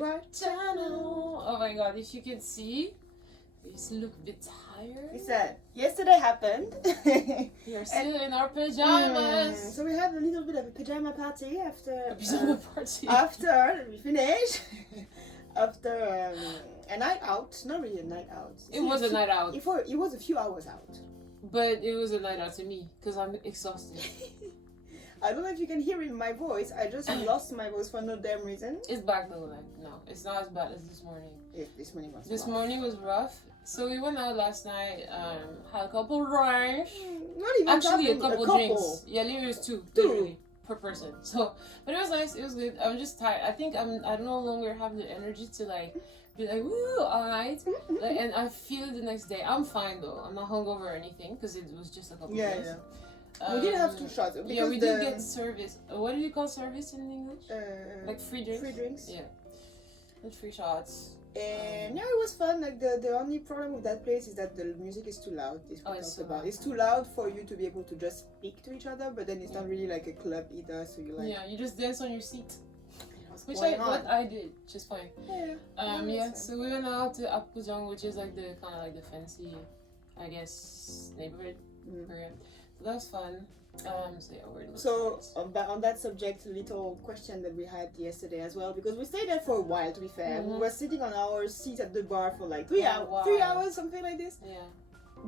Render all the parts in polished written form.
to our channel. Oh my god, if you can see, you look a bit tired. We said yesterday happened. We are still in our pajamas. So we had a little bit of a pajama party after. A pajama party. After we finished. After a night out, not really a night out. It was a night out. It was a few hours out. But it was a night out to me because I'm exhausted. I don't know if you can hear in my voice. I just lost my voice for no damn reason. It's back though, like no, it's not as bad as this morning. Yes, this morning was. This rough. morning was rough. So we went out last night. Had a couple drinks. Not even Actually, a couple drinks. couple. Yeah, literally it was two literally per person. So, but it was nice. It was good. I'm just tired. I think I no longer have the energy to like be like woo all night. Like, and I feel it the next day. I'm fine though. I'm not hungover or anything because it was just a couple drinks. Yeah. We did have 2 shots. Yeah, we did get service. What do you call service in English? Like free drinks? Free drinks. Yeah. And 3 shots. And yeah, it was fun. Like the only problem with that place is that the music is too loud. It's so loud. It's too loud for you to be able to just speak to each other, but then it's not really like a club either. So you like. Yeah, you just dance on your seat. Which what I did, just fine. Yeah. So we went out to Apgujeong, which is like the kind of like the fancy, I guess, neighborhood Korea. So that was fun. So yeah, we're in on that subject, a little question that we had yesterday as well, because we stayed there for a while. To be fair, we were sitting on our seat at the bar for like 3 hours, wow. 3 hours, something like this. Yeah.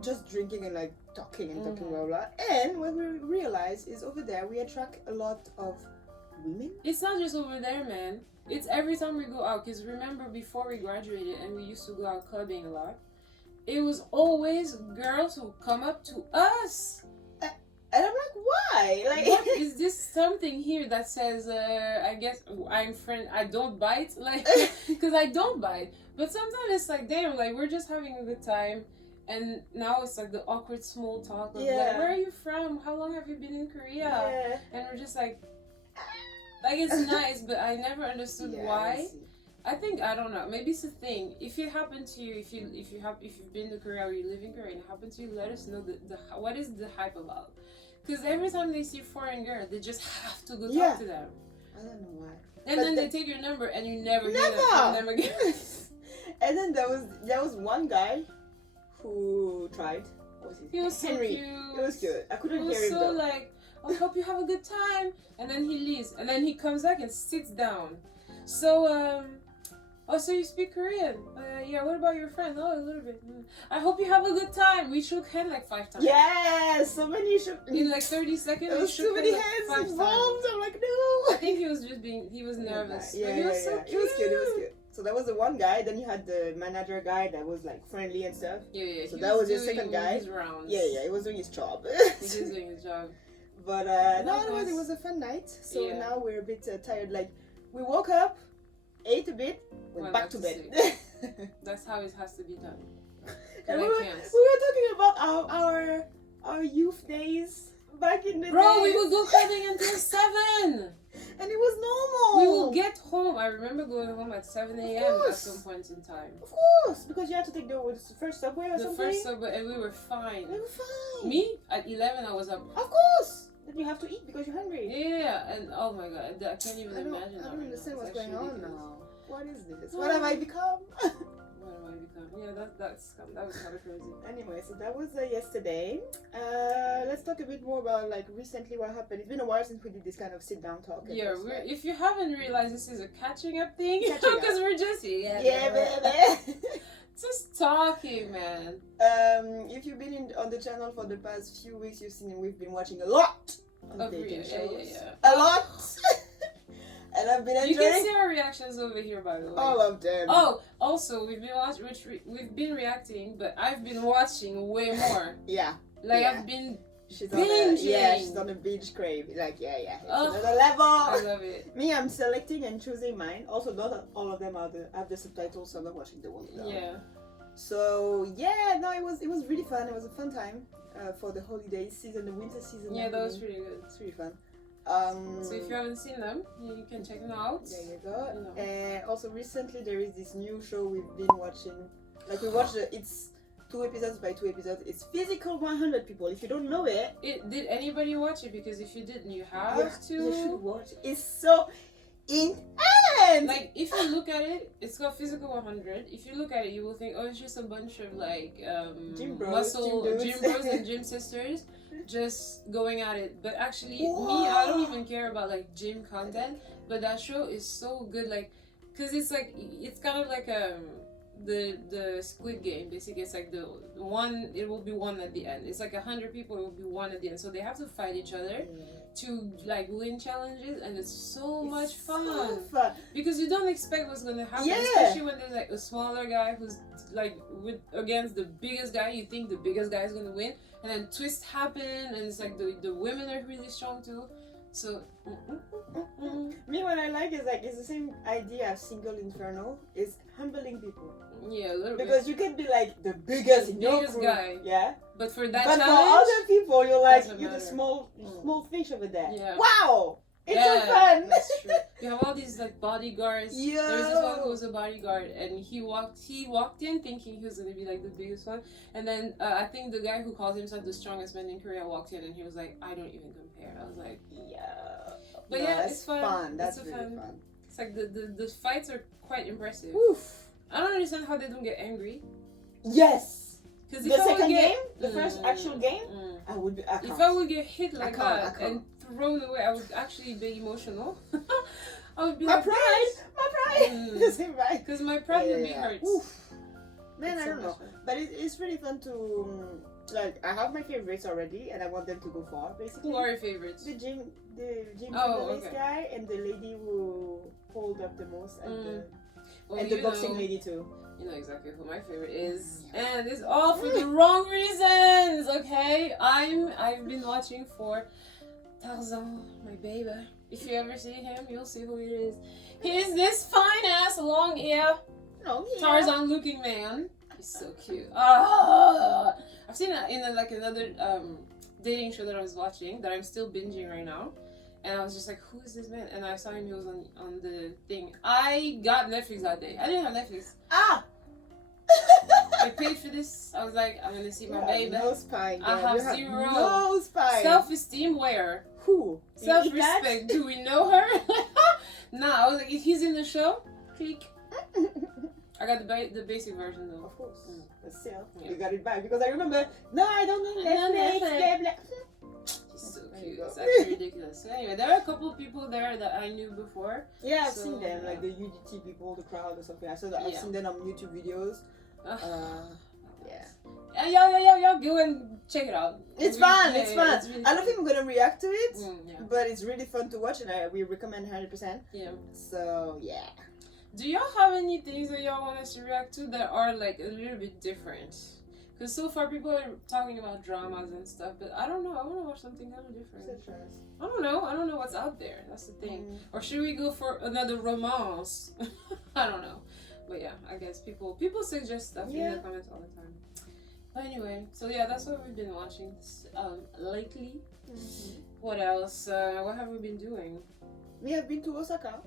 Just drinking and like talking, blah blah. And what we realized is over there we attract a lot of women. It's not just over there, man. It's every time we go out. Because remember, before we graduated and we used to go out clubbing a lot, it was always girls who come up to us. And I'm like, why? Like, what is this something here that says, I guess I don't bite? Like, because I don't bite. But sometimes it's like, damn, like, we're just having a good time. And now it's like the awkward small talk of like, where are you from? How long have you been in Korea? Yeah. And we're just like it's nice, but I never understood why. I think, I don't know, maybe it's a thing. If it happened to you, if you've been to Korea or you live in Korea and it happened to you, let us know what is the hype about. Because every time they see a foreign girl, they just have to go talk to them. I don't know why. And then they take your number and you never get them again. And then there was one guy who tried. What was He was Henry. so cute. It was good. I couldn't It was hear him so though. like, I hope you have a good time. And then he leaves. And then he comes back and sits down. So, so you speak Korean? Yeah, what about your friend? Oh, a little bit. I hope you have a good time. We shook hands like 5 times. Yes, so many shook. In like 30 seconds, There we was shook too many hands hands like 5 involved. times. I'm like, no. I think he was just he was nervous. Yeah, but he was so It cute. was good. It was good. So that was the one guy. Then you had the manager guy that was like friendly and stuff. Yeah. So that was your second guy. His rounds. Yeah. He was doing his job. He was doing his job. But no, it was a fun night. So now we're a bit tired. Like we woke up, ate a bit, went back to bed. That's how it has to be done. And we were talking about our youth days back in the day. Bro, we would go clubbing until 7. And it was normal. We will get home. I remember going home at 7 a.m. at some point in time. Of course, because you had to take the first subway or something. The first subway, and we were fine. We were fine. Me, at 11, I was up. Of course. Then you have to eat because you're hungry. Yeah, and oh my god, I can't even imagine that. I don't understand what's going on now. What is this? Oh. What have I become? What have I become? Yeah, that was kind of crazy. Anyway, so that was yesterday. Let's talk a bit more about like recently what happened. It's been a while since we did this kind of sit down talk. Yeah, if you haven't realized, this is a catching up thing because we're just baby. just talking, man. If you've been on the channel for the past few weeks, you've seen we've been watching a lot of dating shows. Yeah. A lot. And I've been enjoying. You can see our reactions over here, by the way. All of them. Oh, also we've been reacting, but I've been watching way more. Yeah. Like I've been she's binging. She's on a binge crave. Like it's Oh, another level. I love it. Me, I'm selecting and choosing mine. Also, not all of them have the subtitles, so I'm not watching the one without. Yeah. So it was really fun. It was a fun time for the holiday season, the winter season. Yeah, that was really good. It's really fun. So if you haven't seen them, you can check them out. There you go. You know. And also recently there is this new show we've been watching. Like we watched it's 2 episodes by 2 episodes. It's Physical 100 People. If you don't know it, Did anybody watch it? Because if you didn't, you have to. You should watch. intense. Like, if you look at it, it's called Physical 100. If you look at it, you will think, oh, it's just a bunch of like gym bros, muscle gym bros and gym sisters just going at it. But actually, me, I don't even care about like gym content. But that show is so good, like, cause it's like it's kind of like the Squid Game. Basically, it's like the one. It will be one at the end. It's like 100 people. It will be one at the end. So they have to fight each other to like win challenges, and it's so much fun. So fun Because you don't expect what's gonna happen, Yeah. especially when there's like a smaller guy who's like against the biggest guy. You think the biggest guy is gonna win, and then twists happen, and it's like the women are really strong too. So me, what I like is like it's the same idea as Single Inferno. Is humbling people. yeah, a little Because bit. you can be like the biggest in your Biggest crew. guy. Yeah. But for that But challenge, for other people, you're like doesn't you're the matter. small fish over there. Yeah. Wow. It's yeah, so fun. That's true. You have all these like bodyguards. Yo. There's this one who was a bodyguard, and he walked in thinking he was gonna be like the biggest one, and then I think the guy who called himself the strongest man in Korea walked in, and he was like, I don't even compare. I was like, Yeah. but No, yeah, that's it's fun. That's it's really fun. It's like the fights are quite impressive. Oof. I don't understand how they don't get angry. Yes. Because The second game, the first actual game, Mm. I would be. I can't. If I would get hit like I that can't. and thrown away, I would actually be emotional. I would be my like, pride. Mm. The same right. because my pride would be Yeah. hurt. Oof. Man, It's I so don't know. much fun. But it's really fun to like. I have my favorites already, and I want them to go far. Basically, Who are your favorites? the gym Oh, journalist okay. guy, and the lady who pulled up the most, and Well, and the you boxing know, lady too. You know exactly who my favorite is, and it's all for the wrong reasons. Okay, I've been watching for Tarzan, my baby. If you ever see him, you'll see who he is. He's this fine ass long ear No, yeah. Tarzan looking man. He's so cute. Ah, I've seen it in like another dating show that I was watching that I'm still binging right now. And I was just like, who is this man? And I saw him, he was on the thing. I got Netflix that day. I didn't have Netflix. Ah. I paid for this. I was like, I'm gonna see my Yeah, baby. no spine. I girl. have You zero no spine. Self-esteem where? Who? You eat that? Self-respect. Do we know her? Nah, I was like, if he's in the show, click. I got the basic version though. Of course. Mm. But still, Yeah. you got it back because I remember. No, I don't need I don't Netflix. need Blah, blah. He's so There you cute. go. It's actually ridiculous. So anyway, there are a couple of people there that I knew before. Yeah, I've So, seen them, yeah. like the UGT people, the crowd or something. I saw that. I've Yeah. seen them on YouTube videos. Yeah. Y'all go and check it out. It's fun. Yeah, It's yeah, fun. it's really I don't think I'm gonna react to it, yeah. but it's really fun to watch, and we recommend 100%. Yeah. So yeah. Do y'all have any things that y'all want us to react to that are like a little bit different? Because so far people are talking about dramas and stuff, but I don't know. I want to watch something kind of different. I don't know. I don't know what's out there. That's the thing. Or should we go for another romance? I don't know. But yeah, I guess people suggest stuff in the comments all the time. But anyway, so yeah, that's what we've been watching lately. What else? What have we been doing? We have been to Osaka.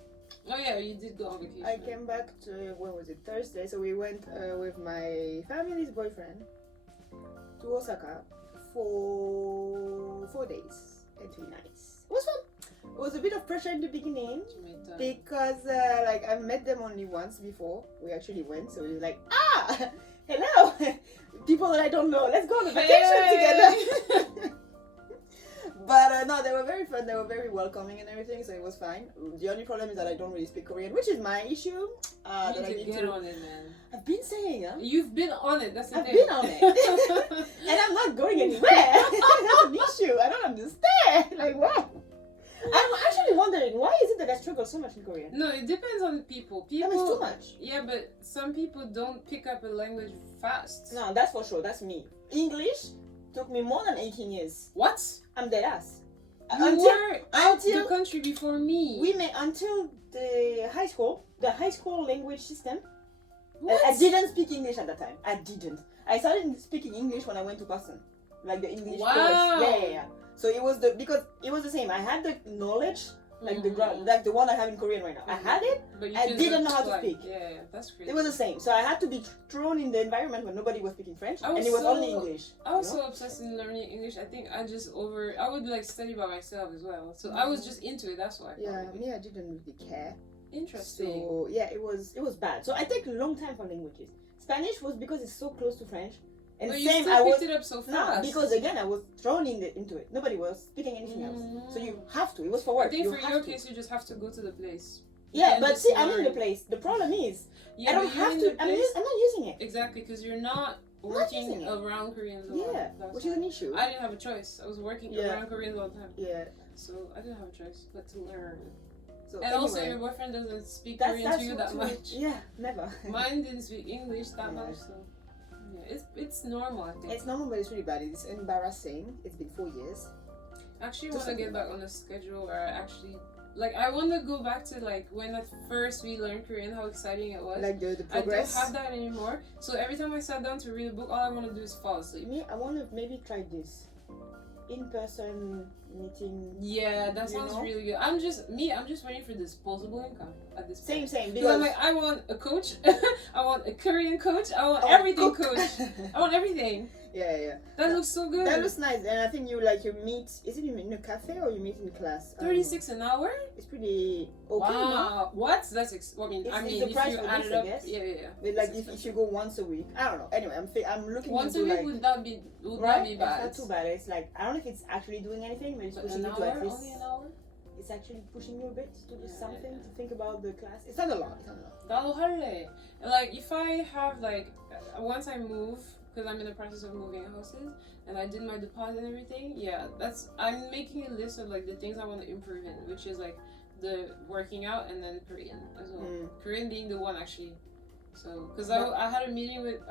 Oh yeah, you did go on vacation. I came back to, when was it, Thursday, so we went with my family's boyfriend to Osaka for 4 days and 3 nights. It was fun. It was a bit of pressure in the beginning because like I met them only once before we actually went, so it was like, hello, people that I don't know, let's go on a vacation together. But no, they were very fun, they were very welcoming and everything, so it was fine. The only problem is that I don't really speak Korean, which is my issue. You need to get on it, man. I've been saying, huh? You've been on it, that's the I've thing. been on it. And I'm not going anywhere. That's an issue. I don't understand. Like, what? I'm actually wondering, why is it that I struggle so much in Korean? No, it depends on the people. I mean, it's too much. Yeah, but some people don't pick up a language fast. No, that's for sure. That's me. English took me more than 18 years. What? I'm dead ass. You were out the country before me. Until the high school language system. What? I didn't speak English at that time. I didn't. I started speaking English when I went to Boston, like the English course. Yeah. So it was because it was the same. I had the knowledge like the one I have in Korean right now. I had it, but I didn't know how to speak. Yeah, that's crazy. It was the same. So I had to be thrown in the environment where nobody was speaking French, and it was only English. I was so obsessed in learning English. I think I would like study by myself as well. So I was just into it. That's why. Yeah, me, I didn't really care. Interesting. So yeah, it was bad. So I take a long time for languages. Spanish was because it's so close to French. And but same, I picked it up so fast. No, because again, I was thrown into it. Nobody was speaking anything else. So you have to. It was for work. I think for your case, you just have to go to the place. Yeah, but see, I'm in the place. The problem is, I don't have to. I'm not using it. Exactly, because you're not working around Koreans a lot. Yeah, which is an issue. I didn't have a choice. I was working around Koreans all the time. Yeah. So I didn't have a choice but to learn. So and also, your boyfriend doesn't speak Korean to you that much. Yeah, never. Mine didn't speak English that much, so yeah, it's normal. I think it's normal, but it's really bad. It's embarrassing. It's been 4 years. I actually want to get back on a schedule where I want to go back to like when at first we learned Korean, how exciting it was. Like the progress. I don't have that anymore. So every time I sat down to read a book, all I want to do is fall asleep. Me, I want to maybe try this in-person meeting. Yeah, that sounds really good. I'm just waiting for disposable income at this point. Same because I'm like, I want a coach. I want a Korean coach. I want everything coach. I want everything. Yeah. That looks so good. That looks nice. And I think you meet, is it in a cafe or you meet in class? 36 an hour? It's pretty okay. Wow. What? That's it's the price if you add it up. Yeah. But like if you go once a week, I don't know. Anyway, I'm looking once into a week would not be bad. It's not too bad. It's like I don't know if it's actually doing anything, but it's pushing you to at least. Only an hour? It's actually pushing you a bit to do something, to think about the class. It's not a lot. Like if I have once I move, because I'm in the process of moving houses, and I did my deposit and everything. Yeah, I'm making a list of like the things I want to improve in, which is like the working out and then Korean as well. Korean being the one actually. So, because I had a meeting with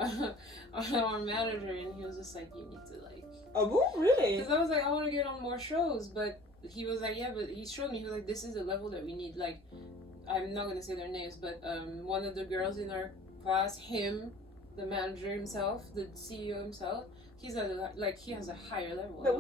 our manager, and he was just like, you need to like. Oh, really? Because I was like, I want to get on more shows, but he was like, yeah, but he showed me. He was like, this is the level that we need. Like, I'm not gonna say their names, but one of the girls in our class, the manager himself, the CEO himself, he's at he has a higher level. But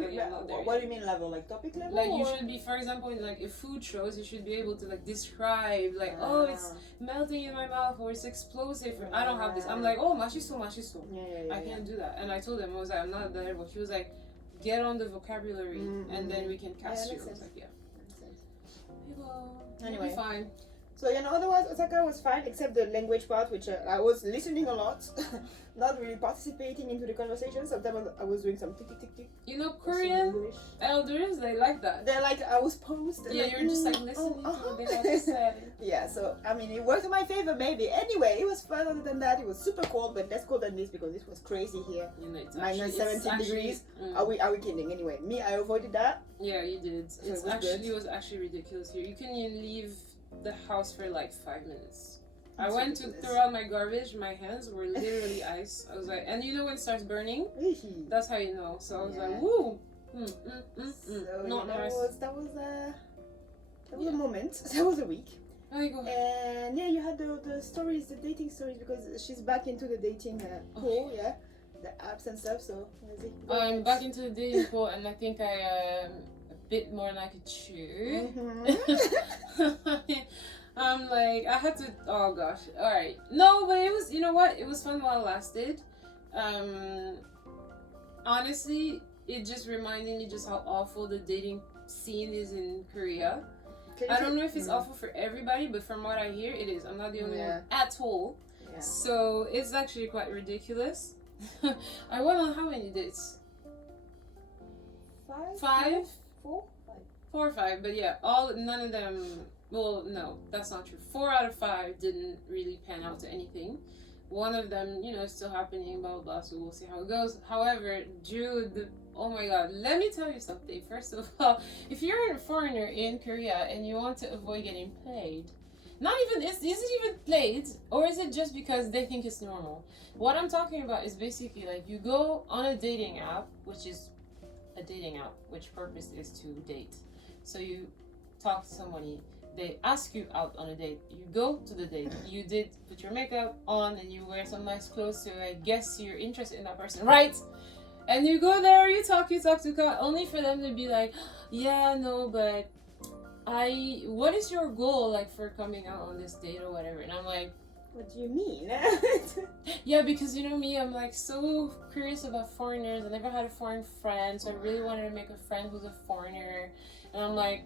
what do you mean level? Like topic level? Like you should be, for example, in like a food shows, you should be able to like describe oh, it's melting in my mouth, or it's explosive. Or, I don't have this. I'm like, oh, mashiso. Yeah, I can't do that. And I told him, I was like, I'm not at that level. He was like, get on the vocabulary, and then we can cast you. I was like, yeah. Anyway, fine. So otherwise Osaka was fine, except the language part, which I was listening a lot, not really participating into the conversation. Sometimes I was doing some tick tick tick tick. Korean elders, they like that. They're like, I was posed. Yeah, you're just like listening to what they have to say. Yeah, so I mean, it worked in my favor maybe. Anyway, it was fun. Other than that, it was super cold, but less cold than this because this was crazy here. Minus 17 degrees. Are we kidding? Anyway, me, I avoided that. Yeah, you did. So it was actually ridiculous here. You couldn't even leave the house for like 5 minutes. I went to throw out my garbage. My hands were literally ice. I was like, and when it starts burning, that's how you know. So I was like, woo. So, not nice. That was a moment. That was a week. There you go. And yeah, you had the stories, the dating stories, because she's back into the dating pool. Yeah, the apps and stuff. So I'm back into the dating pool, and I think I am a bit more than I could chew. I'm like, I had to. Oh gosh. All right. No, but it was. You know what? It was fun while it lasted. Honestly, it just reminded me just how awful the dating scene is in Korea. I don't know if it's awful for everybody, but from what I hear, it is. I'm not the only one at all. Yeah. So it's actually quite ridiculous. I went on how many dates? 5? 4 or 5, but yeah, none of them. Well, no, that's not true. 4 out of 5 didn't really pan out to anything. One of them, is still happening, blah, blah, blah, so we'll see how it goes. However, oh my god, let me tell you something. First of all, if you're a foreigner in Korea and you want to avoid getting played, is it even played, or is it just because they think it's normal? What I'm talking about is basically like you go on a dating app, which is a dating app, which purpose is to date. So you talk to somebody, they ask you out on a date, you go to the date, you did put your makeup on and you wear some nice clothes, so I guess you're interested in that person, right? And you go there, you talk to God, only for them to be like, yeah, no, but what is your goal, like, for coming out on this date or whatever? And I'm like, what do you mean? yeah, because you know me, I'm like so curious about foreigners. I never had a foreign friend, so I really wanted to make a friend who's a foreigner. And I'm like,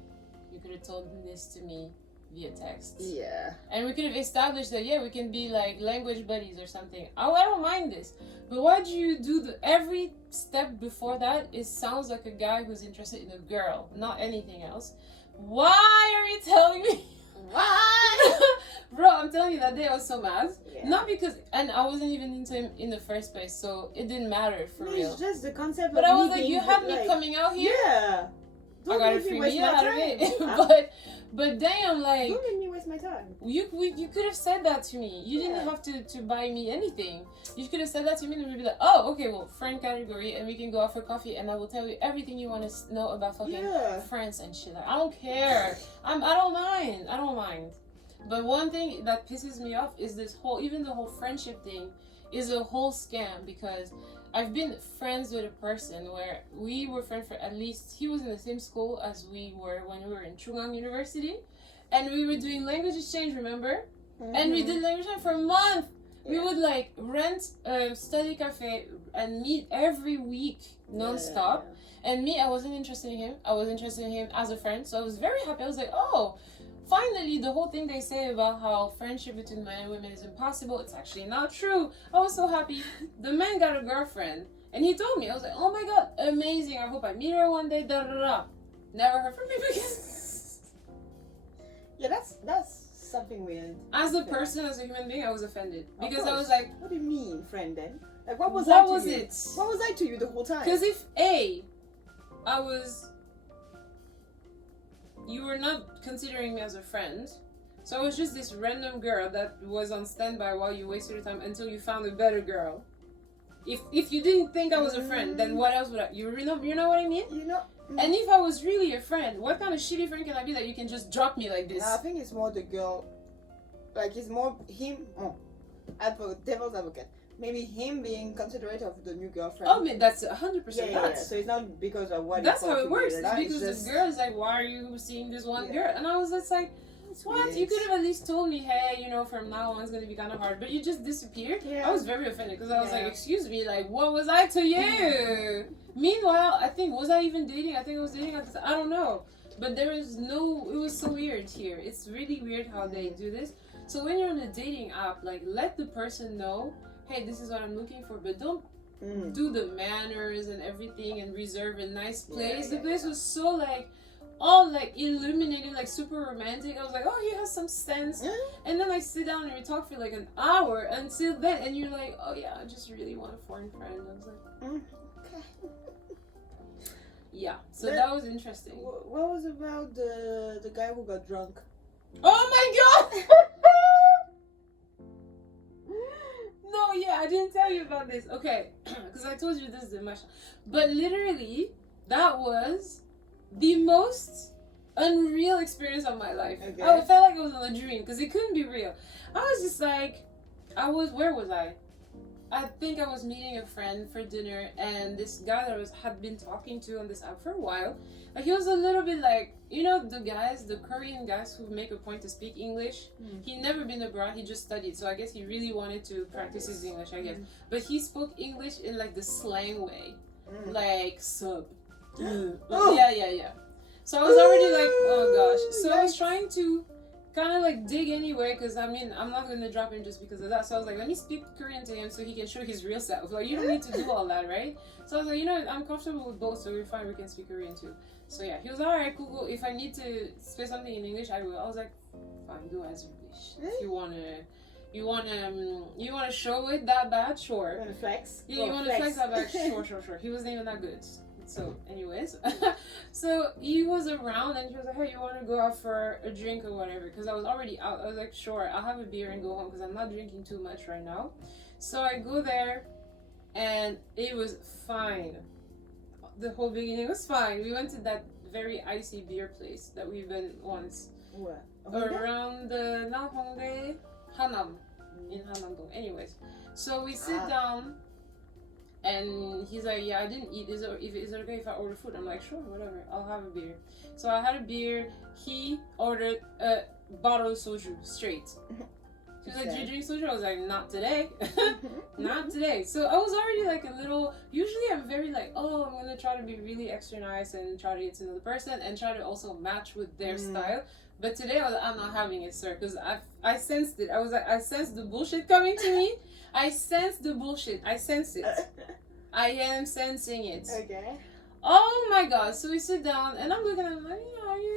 you could have told this to me via text. Yeah. And we could have established that, yeah, we can be like language buddies or something. Oh, I don't mind this. But why do you do every step before that? It sounds like a guy who's interested in a girl, not anything else. Why are you telling me? Why? Bro, I'm telling you, that day I was so mad. Yeah. Not because, and I wasn't even into him in the first place, so it didn't matter for real. It's just the concept but of I was me like, being you had me coming out here? Yeah. I gotta free me out of it. But damn, like, don't make me waste my time. You could have said that to me. You didn't have to buy me anything. You could have said that to me and we'd be like, oh, okay, well, friend category, and we can go out for coffee and I will tell you everything you want to know about fucking France and shit. Like, I don't care. I don't mind. But one thing that pisses me off is even the whole friendship thing is a whole scam, because I've been friends with a person where we were friends for at least, he was in the same school as we were when we were in Chungang University, and we were doing language exchange, remember? Mm-hmm. And we did language exchange for a month. Yeah. We would like rent a study cafe and meet every week non-stop. Yeah. And me, I wasn't interested in him. I was interested in him as a friend, so I was very happy. I was like, oh, finally, the whole thing they say about how friendship between men and women is impossible, it's actually not true. I was so happy. The man got a girlfriend, and he told me. I was like, oh my god, amazing. I hope I meet her one day, da da da. Never heard from him again. Yeah, that's something weird. As a person, as a human being, I was offended. Because I was like, what do you mean, friend, then? Like, what was it? What was I to you the whole time? Because if you were not considering me as a friend, so I was just this random girl that was on standby while you wasted your time until you found a better girl. If you didn't think I was a friend, then what else would I? You know what I mean? You know. And if I was really a friend, what kind of shitty friend can I be that you can just drop me like this? No, I think it's more the girl. Like, it's more him. Devil's advocate. Maybe him being considerate of the new girlfriend. Oh, man, that's 100% yeah. So it's not because of what. That's how it works. It's because the girl is like, why are you seeing this one girl? And I was just like, what? Weird. You could have at least told me, hey, from now on it's going to be kind of hard. But you just disappeared. Yeah. I was very offended because I was like, excuse me, like, what was I to you? Meanwhile, was I even dating? I think I was dating at the time. I don't know. But it was so weird here. It's really weird how they do this. So when you're on a dating app, like, let the person know, hey, this is what I'm looking for, but don't do the manners and everything and reserve a nice place. The place was so, like, all, like, illuminated, like, super romantic. I was like, oh, he has some sense. And then I sit down and we talk for, like, an hour until then, and you're like, oh, yeah, I just really want a foreign friend. I was like, okay. Yeah, so that was interesting. What was about the guy who got drunk? Oh my god! No, yeah, I didn't tell you about this. Okay, because I told you this is the much. But literally, that was the most unreal experience of my life. Okay. I felt like I was in a dream because it couldn't be real. I was just like, where was I? I think I was meeting a friend for dinner, and this guy that I had been talking to on this app for a while, like, he was a little bit like, the Korean guys who make a point to speak English. He'd never been abroad, he just studied, so I guess he really wanted to practice his English, I guess. But he spoke English in, like, the slang way, like, sub. Yeah. So I was already like, oh gosh. So I was trying to kind of like dig anyway, because I'm not going to drop him just because of that. So I was like, let me speak Korean to him so he can show his real self. Like, you don't need to do all that, right? So I was like, I'm comfortable with both, so we're fine, we can speak Korean too. So yeah, he was alright, cool. If I need to say something in English, I will. I was like, fine, do as you wish. If you wanna show it that bad, sure. You wanna flex? Yeah, you wanna flex that bad, sure. He wasn't even that good. So anyways, so he was around and he was like, hey, you want to go out for a drink or whatever? Because I was already out. I was like, sure, I'll have a beer and go home because I'm not drinking too much right now. So I go there and it was fine. The whole beginning was fine. We went to that very icy beer place that we've been once. Where? Around the Hongdae, Hanam, in Hanam-dong. Anyways, so we sit down And he's like, yeah, I didn't eat. Is it okay if I order food? I'm like, sure, whatever. I'll have a beer. So I had a beer. He ordered a bottle of soju straight. She was like, do you drink soju? I was like, not today. Not today. So I was already like a little, usually I'm very like, oh, I'm going to try to be really extra nice and try to get to know the person and try to also match with their style. But today I was like, I'm not having it, sir, because I sensed it. I was like, I sensed the bullshit coming to me. I sensed the bullshit. I sensed it. I am sensing it. Okay. Oh my god. So we sit down and I'm looking at him like,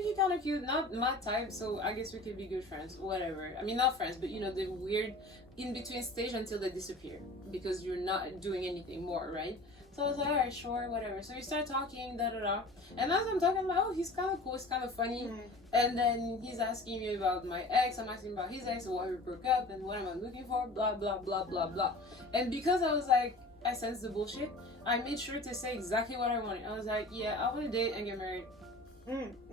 he kind of cute. Not my type, so I guess we could be good friends. Whatever. I mean, not friends, but the weird in-between stage until they disappear. Because you're not doing anything more, right? So I was like, alright, sure, whatever. So we start talking, da-da-da. And as I'm talking, I'm like, oh, he's kind of cool. It's kind of funny. And then he's asking me about my ex. I'm asking about his ex, why we broke up, and what am I looking for, blah, blah, blah, blah, blah. And because I was like, I sensed the bullshit, I made sure to say exactly what I wanted. I was like, yeah, I want to date and get married. I'm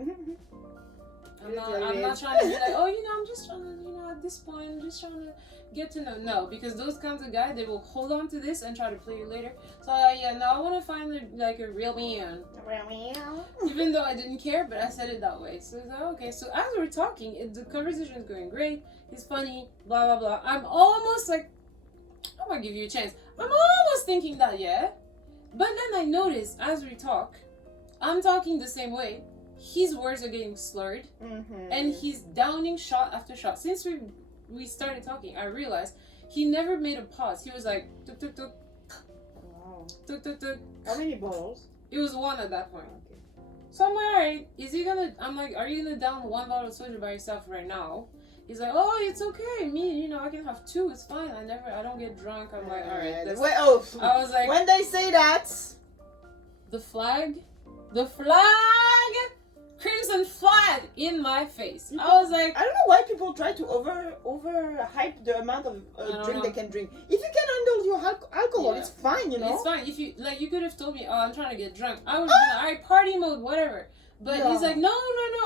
not trying to be like, oh, I'm just trying to, at this point, I'm just trying to get to know. No, because those kinds of guys, they will hold on to this and try to play you later. So I want to find like a real man. Even though I didn't care, but I said it that way. So it's like, okay. So as we're talking, the conversation is going great. He's funny, blah, blah, blah. I'm almost like, I'm going to give you a chance. I'm almost thinking that, yeah. But then I notice as we talk, I'm talking the same way. His words are getting slurred, and he's downing shot after shot. Since we started talking, I realized he never made a pause. He was like, tuk tuk tuk, tuk tuk tuk. How many bottles? It was one at that point. Okay. So I'm like, alright, I'm like, are you gonna down one bottle of soda by yourself right now? He's like, oh, it's okay. Me, I can have two. It's fine. I don't get drunk. I'm like, alright. I was like, when they say that, the flag, crimson flag in my face. I was like, I don't know why people try to over hype the amount of drink they can drink. If you can handle your alcohol, it's fine, It's fine. If you could have told me, oh, I'm trying to get drunk, I would have been like, alright, party mode, whatever. But he's like, no,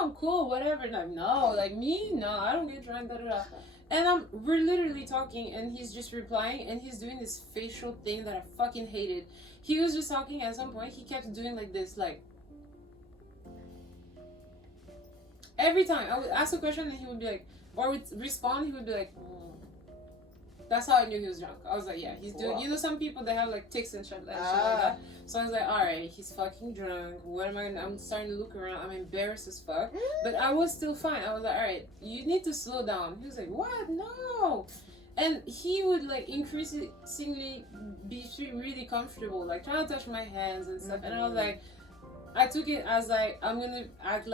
I'm cool, whatever. And I'm like me, no, I don't get drunk, da da da. And we're literally talking, and he's just replying, and he's doing this facial thing that I fucking hated. He was just talking, at some point, he kept doing like this, like. Every time I would ask a question and he would be like, or would respond, he would be like, That's how I knew he was drunk. I was like, yeah, he's doing, some people that have like tics and shit like that. So I was like, alright, he's fucking drunk. What am I gonna, I'm starting to look around. I'm embarrassed as fuck. But I was still fine. I was like, alright, you need to slow down. He was like, what? No. And he would like increasingly be really comfortable, like trying to touch my hands and stuff. And I was like, I took it as like, I'm gonna act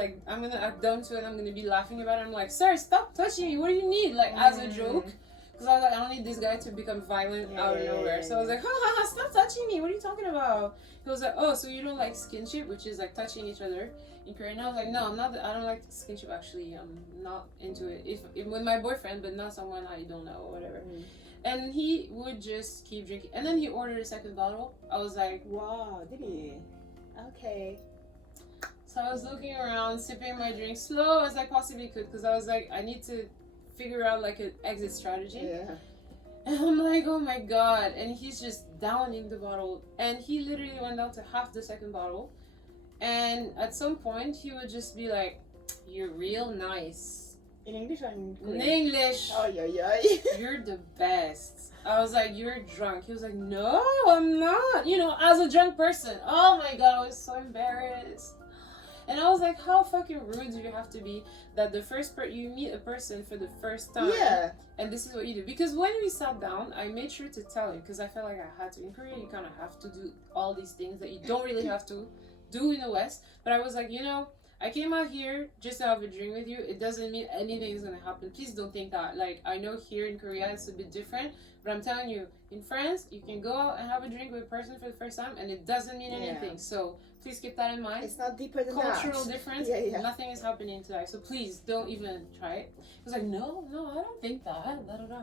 dumb to it, I'm gonna be laughing about it. I'm like, sir, stop touching me, what do you need? Like, as a joke. Because I was like, I don't need this guy to become violent out of nowhere. So I was like, stop touching me, what are you talking about? He was like, oh, so you don't like skinship, which is like touching each other in Korean. And I was like, no, I don't like skinship actually. I'm not into it. If with my boyfriend, but not someone I don't know or whatever. And he would just keep drinking. And then he ordered a second bottle. I was like, wow, did he? Okay. So I was looking around, sipping my drink slow as I possibly could, because I was like, I need to figure out like an exit strategy. Yeah. And I'm like, oh my god. And he's just downing the bottle. And he literally went down to half the second bottle. And at some point, he would just be like, you're real nice. In English or in Korean? In English. Oh, yeah. You're the best. I was like, you're drunk. He was like, no, I'm not. As a drunk person. Oh my god, I was so embarrassed. And I was like, how fucking rude do you have to be that the first you meet a person for the first time, and this is what you do? Because when we sat down, I made sure to tell him, because I felt like I had to. In Korea, you kind of have to do all these things that you don't really have to do in the West. But I was like, I came out here just to have a drink with you. It doesn't mean anything is going to happen. Please don't think that. Like, I know here in Korea it's a bit different, but I'm telling you, in France, you can go out and have a drink with a person for the first time, and it doesn't mean anything. So please keep that in mind. It's not deeper than Cultural difference. Nothing is happening today. So please don't even try it. He was like, no, I don't think that. Da, da, da.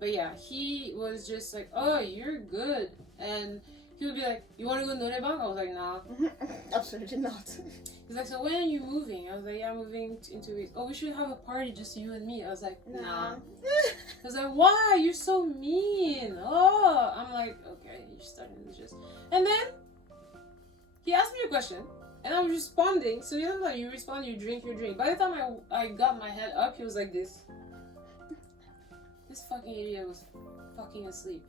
But yeah, he was just like, oh, you're good. And he would be like, you want to go to Norebang? I was like, nah. Absolutely not. He's like, so when are you moving? I was like, yeah, I'm moving in 2 weeks. Oh, we should have a party, just you and me. I was like, nah. He was like, why? You're so mean. Oh, I'm like, okay, you're starting to just. And then he asked me a question, and I was responding. So you know, like you respond, you drink your drink. By the time I got my head up, he was like this. This fucking idiot was fucking asleep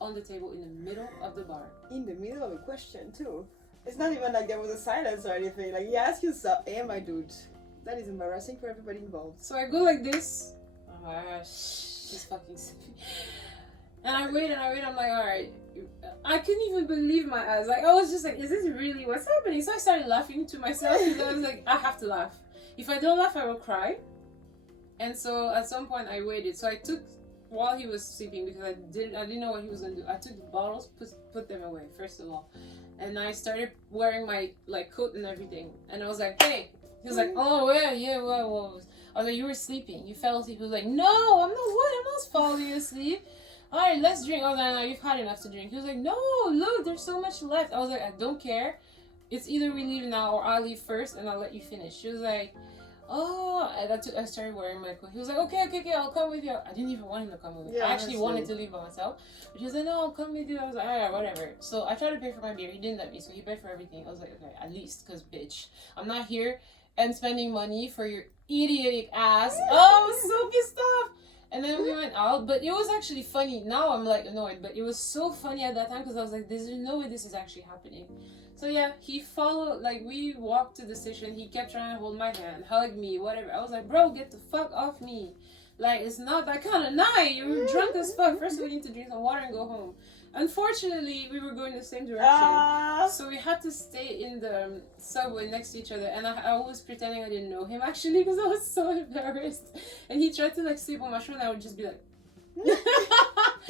on the table in the middle of the bar. In the middle of a question too. It's not even like there was a silence or anything. Like he asked you something, hey my dude. That is embarrassing for everybody involved. So I go like this. Oh my gosh, she's fucking sleeping. And I wait. I'm like, alright. I couldn't even believe my eyes. Like I was just like, is this really what's happening? So I started laughing to myself because I was like, I have to laugh. If I don't laugh, I will cry. And so at some point I waited. So I took, while he was sleeping, because I didn't know what he was gonna do. I took the bottles, put them away first of all, and I started wearing my like coat and everything. And I was like, hey. He was like, oh yeah, what? I was like, you were sleeping. You fell asleep. He was like, no, I'm not falling asleep. All right, let's drink. I was like, no, you've had enough to drink. He was like, no, look, there's so much left. I was like, I don't care. It's either we leave now or I leave first and I'll let you finish. She was like, oh, and I started wearing my coat. He was like, okay, I'll come with you. I didn't even want him to come with me. I actually wanted to leave by myself. But he was like, no, I'll come with you. I was like, alright, whatever. So I tried to pay for my beer. He didn't let me, so he paid for everything. I was like, okay, at least, because bitch, I'm not here and spending money for your idiotic ass. Oh, I was so pissed off. And then we went out, but it was actually funny. Now I'm like annoyed, but it was so funny at that time because I was like, there's no way this is actually happening. So yeah, he followed, like we walked to the station, he kept trying to hold my hand, hug me, whatever. I was like, bro, get the fuck off me. Like, it's not that kind of night. You were drunk as fuck. First we need to drink some water and go home. Unfortunately, we were going the same direction. So we had to stay in the subway next to each other. And I was pretending I didn't know him actually because I was so embarrassed. And he tried to like sleep on my shoulder and I would just be like...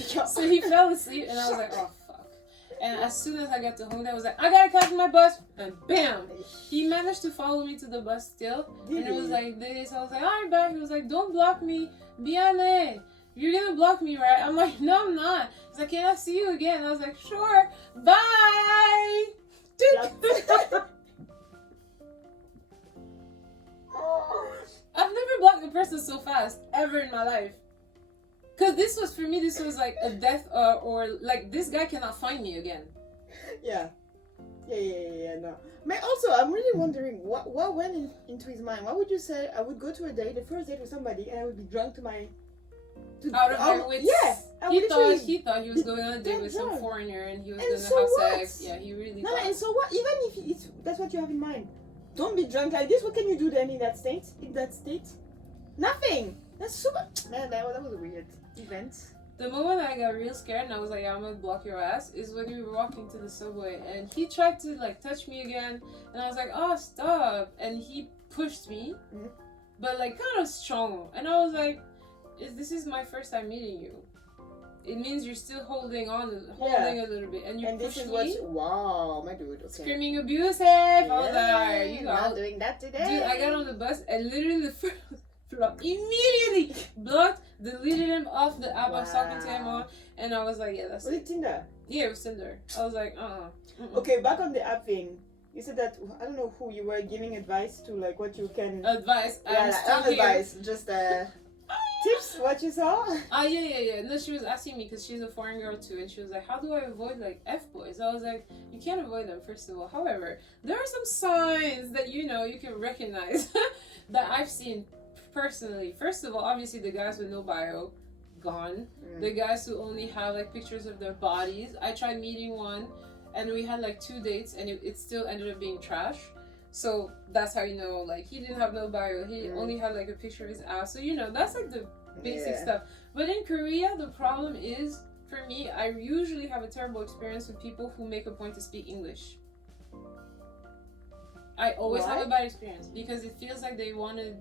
So he fell asleep and I was like, oh fuck. And as soon as I got to home, I was like, I gotta catch my bus. And bam! He managed to follow me to the bus still. And it was like this. I was like, alright, bye. He was like, don't block me. Bien. You're gonna block me, right? I'm like, no, I'm not. He's like, can I see you again? I was like, sure. Bye! I've never blocked a person so fast, ever in my life. Because this was like a death or like, this guy cannot find me again. Yeah, no. But also, I'm really wondering, what went into his mind? Why would you say, I would go to a date, the first date with somebody, and I would be drunk to my... out of my wits. Yeah. He thought he was going on a date with some foreigner and he was gonna have sex. Yeah, he really thought. And so what? Even if that's what you have in mind, don't be drunk like this. What can you do then in that state? Nothing. That's super. Man, that was a weird event. The moment I got real scared and I was like, yeah, I'm gonna block your ass, is when we were walking to the subway and he tried to like touch me again and I was like, oh, stop, and he pushed me, but like kind of strong, and I was like, this is my first time meeting you. It means you're still holding a little bit, and you pushed me. Wow, my dude. Okay. Screaming abusive. I was like, alright, you not doing that today. Dude, I got on the bus and literally the first immediately blocked, deleted him off the app I was talking to him on, and I was like, yeah, that's it. Was it Tinder? Yeah, it was Tinder. I was like, Okay, back on the app thing. You said that, I don't know who, you were giving advice to, like what you can... Advice. Yeah, not advice, just tips, what you saw? Yeah. No, she was asking me because she's a foreign girl too, and she was like, how do I avoid like F-boys? I was like, you can't avoid them, first of all. However, there are some signs that you can recognize that I've seen personally. First of all, obviously the guys with no bio, gone. The guys who only have like pictures of their bodies. I tried meeting one and we had like 2 dates and it still ended up being trash. So that's how you know, like, he didn't have no bio. He only had like a picture of his ass. So that's like the basic stuff. But in Korea, the problem is, for me, I usually have a terrible experience with people who make a point to speak English. I always have a bad experience because it feels like they want to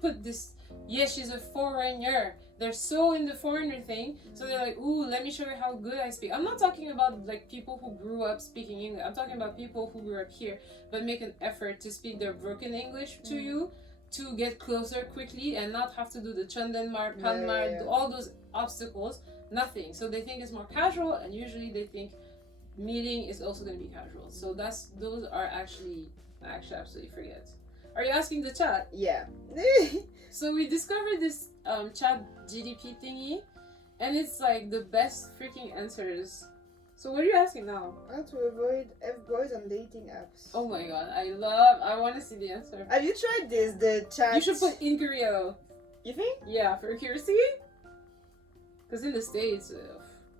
put this, yes, she's a foreigner. They're so in the foreigner thing. So they're like, ooh, let me show you how good I speak. I'm not talking about like people who grew up speaking English. I'm talking about people who grew up here but make an effort to speak their broken English to you to get closer quickly and not have to do the Chandenmar, Panmar, all those obstacles. Nothing. So they think it's more casual, and usually they think meeting is also going to be casual. So those are actually absolutely forget. Are you asking the chat? Yeah. So we discovered this chat GDP thingy, and it's like the best freaking answers. So what are you asking now? How to avoid F-boys on dating apps. Oh my god, I want to see the answer. Have you tried this? The chat. You should put in Korea. You think? Yeah, for accuracy. Because in the States,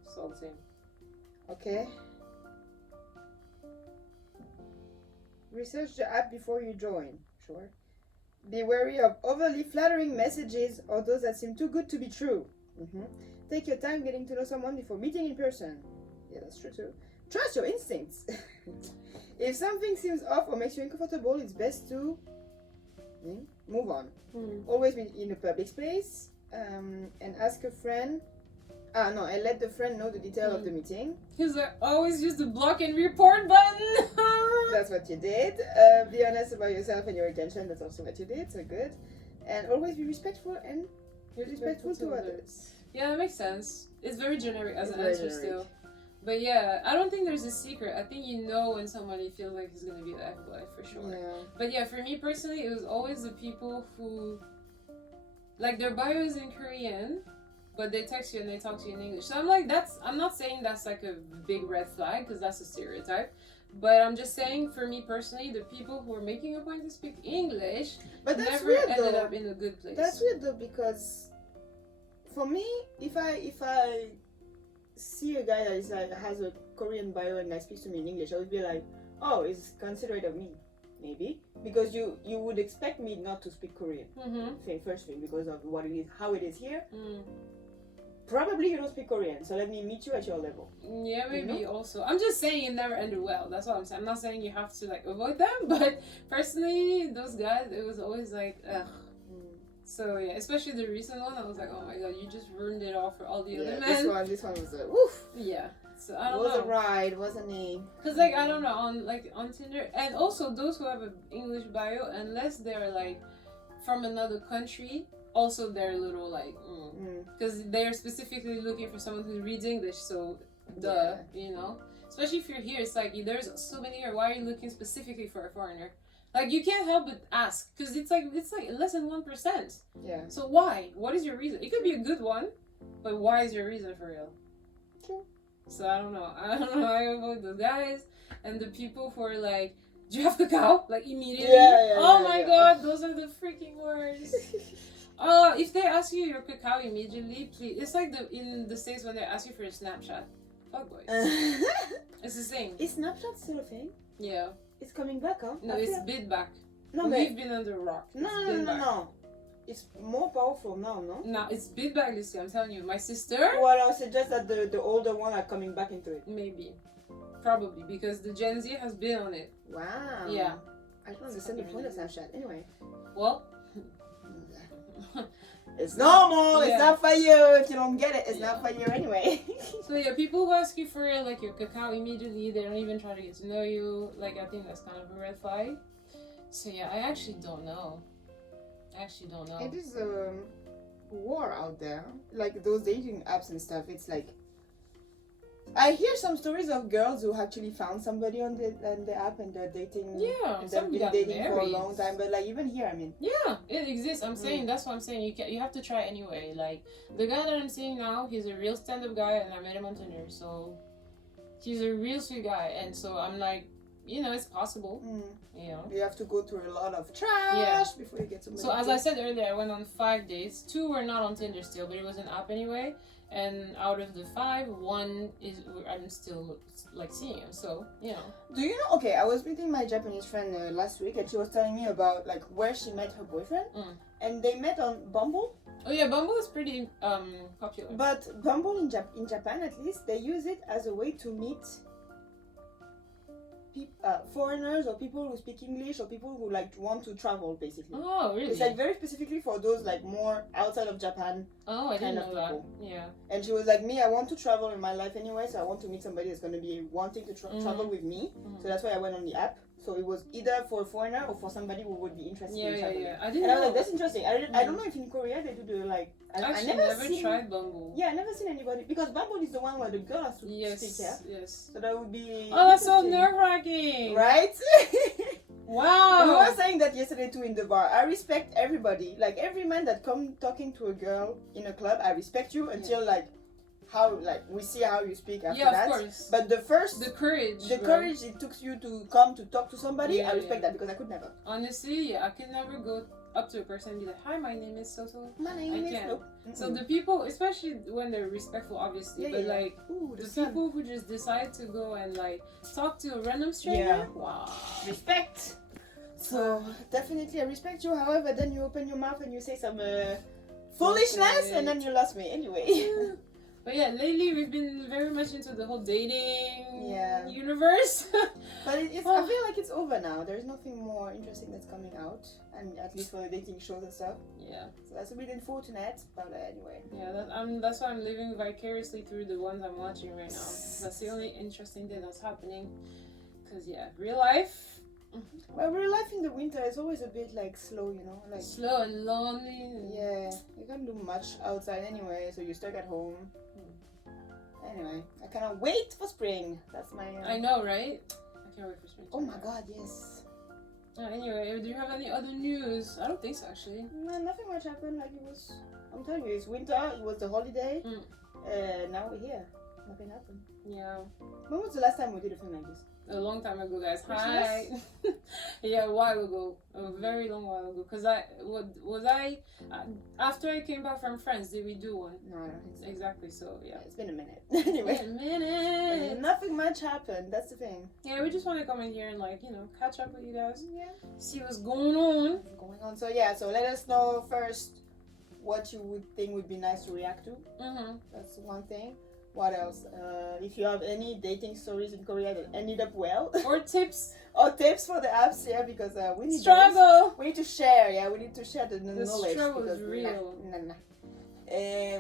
it's all the same. Okay. Research the app before you join. Sure. Be wary of overly flattering messages or those that seem too good to be true. Take your time getting to know someone before meeting in person. Yeah, that's true too. Trust your instincts. If something seems off or makes you uncomfortable, it's best to move on. Always be in a public space and ask a friend. And let the friend know the detail of the meeting. Because I always use the block and report button. That's what you did. Be honest about yourself and your intention. That's also what you did. So good. And always be respectful and respectful to others. Yeah, that makes sense. It's very generic as an answer still. But yeah, I don't think there's a secret. I think you know when somebody feels like he's gonna be the F-boy for sure. Yeah. But yeah, for me personally, it was always the people who, like, their bio is in Korean, but they text you and they talk to you in English. So I'm like, I'm not saying that's like a big red flag, because that's a stereotype. But I'm just saying, for me personally, the people who are making a point to speak English never ended up in a good place. That's weird though, because for me, if I see a guy that is like has a Korean bio and like speaks to me in English, I would be like, oh, it's considerate of me, maybe, because you would expect me not to speak Korean. First thing, because of what it is, how it is here. Probably you don't speak Korean, so let me meet you at your level. Yeah, maybe also. I'm just saying it never ended well. That's what I'm saying. I'm not saying you have to like avoid them, but personally, those guys, it was always like, ugh. So yeah, especially the recent one, I was like, oh my god, you just ruined it all for all the other men. This one was a woof. Yeah. So I don't know. It was a ride, wasn't it? Cause like I don't know, on Tinder, and also those who have an English bio, unless they're like from another country, also they're a little like, because they're specifically looking for someone who reads English. So you know, especially if you're here, it's like there's so many here. Why are you looking specifically for a foreigner? Like, you can't help but ask, because it's like less than 1%. Yeah. So why? What is your reason? It could be a good one, but why is your reason for real? True. So I don't know. I avoid those guys and the people who are like, do you have cacao? Like, immediately. Oh my god, those are the freaking worst. If they ask you your cacao immediately, please. It's like in the States when they ask you for a Snapchat. Fuck boys. It's the same. Is Snapchat still a thing? Yeah. It's coming back, huh? No, it's bit back. No, we've been under a rock. No. It's more powerful now, no? No, it's bit back, Lucy. I'm telling you. My sister. Well, I suggest that the older one are coming back into it. Maybe. Probably, because the Gen Z has been on it. Wow. Yeah. I don't understand the point of Snapchat. Anyway. Well. It's normal. It's not for you. If you don't get it, it's not for you anyway. So yeah, people who ask you for like your cacao immediately, they don't even try to get to know you. Like, I think that's kind of a red flag. So yeah, I actually don't know. It is a war out there. Like those dating apps and stuff. It's like, I hear some stories of girls who actually found somebody on the app and they're dating. Yeah, and they've been dating for a long time. But like even here, I mean. Yeah, it exists. I'm saying that's what I'm saying. You have to try anyway. Like the guy that I'm seeing now, he's a real stand-up guy, and I met him on Tinder. So he's a real sweet guy, and so I'm like, you know, it's possible. You know, you have to go through a lot of trash before you get somebody. So as I said earlier, I went on 5 dates. 2 were not on Tinder still, but it was an app anyway. And out of the 5, 1 is I'm still like seeing him. So you know. Do you know? Okay, I was meeting my Japanese friend last week, and she was telling me about like where she met her boyfriend, and they met on Bumble. Oh yeah, Bumble is pretty popular. But Bumble in Japan, at least, they use it as a way to meet foreigners or people who speak English or people who like want to travel, basically. Oh, really? It's like very specifically for those like more outside of Japan. Oh, I didn't know people. that. Yeah. And she was like, me, I want to travel in my life anyway, so I want to meet somebody that's going to be wanting to travel with me. So that's why I went on the app. So it was either for a foreigner or for somebody who would be interested in traveling. Yeah. I didn't and I know. was like, that's interesting. I don't know if in Korea they do the like. I never tried Bumble. Yeah, I never seen anybody because Bumble is the one where the girl has to speak. Yeah. Yes. So that would be. Oh, that's so nerve-wracking. Right. Wow. We were saying that yesterday too in the bar. I respect everybody. Like every man that come talking to a girl in a club, I respect you until like how like we see how you speak after that. Yeah, of course. But the courage it took you to come to talk to somebody, I respect that because I could never. Honestly, I could never go up to a person and be like, "Hi, my name is so." My name is nope. So the people, especially when they're respectful, obviously, but like the people who just decide to go and like talk to a random stranger, wow, respect. So definitely I respect you. However, then you open your mouth and you say some foolishness, and then you lost me anyway. But yeah, lately we've been very much into the whole dating universe. But I feel like it's over now. There's nothing more interesting that's coming out, and at least for the dating shows and stuff. Yeah. So that's a bit unfortunate, but anyway. Yeah, that's why I'm living vicariously through the ones I'm watching right now. That's the only interesting thing that's happening. Cause real life. Well, real life in the winter is always a bit like slow, you know, like slow and lonely. Yeah, you can't do much outside anyway, so you're stuck at home. Anyway, I cannot wait for spring. That's my. I know, right? I can't wait for spring. Oh my god, yes. Anyway, do you have any other news? I don't think so, actually. No, nothing much happened. Like it was. I'm telling you, it's winter. It was the holiday. Now we're here. Nothing happened. Yeah. When was the last time we did a film like this? A long time ago, guys. Hi. Yeah, a while ago. A very long while ago. Because after I came back from France, did we do one? No, I don't think so. Exactly, so yeah. It's been a minute. Anyway. It's been a minute. Nothing much happened. That's the thing. Yeah, we just want to come in here and like, catch up with you guys. Yeah. See what's going on. So yeah, so let us know first what you would think would be nice to react to. That's one thing. What else? If you have any dating stories in Korea that ended up well, or tips, for the apps, because we need struggle. We need to share. Yeah, we need to share the knowledge. The struggle is real.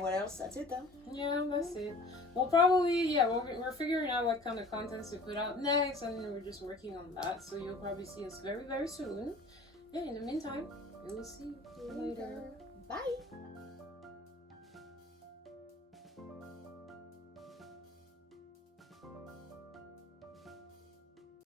What else? That's it, though. Yeah, that's it. Well, probably we're figuring out what kind of contents to put out next, and we're just working on that. So you'll probably see us very, very soon. Yeah. In the meantime, we will see you later. Bye.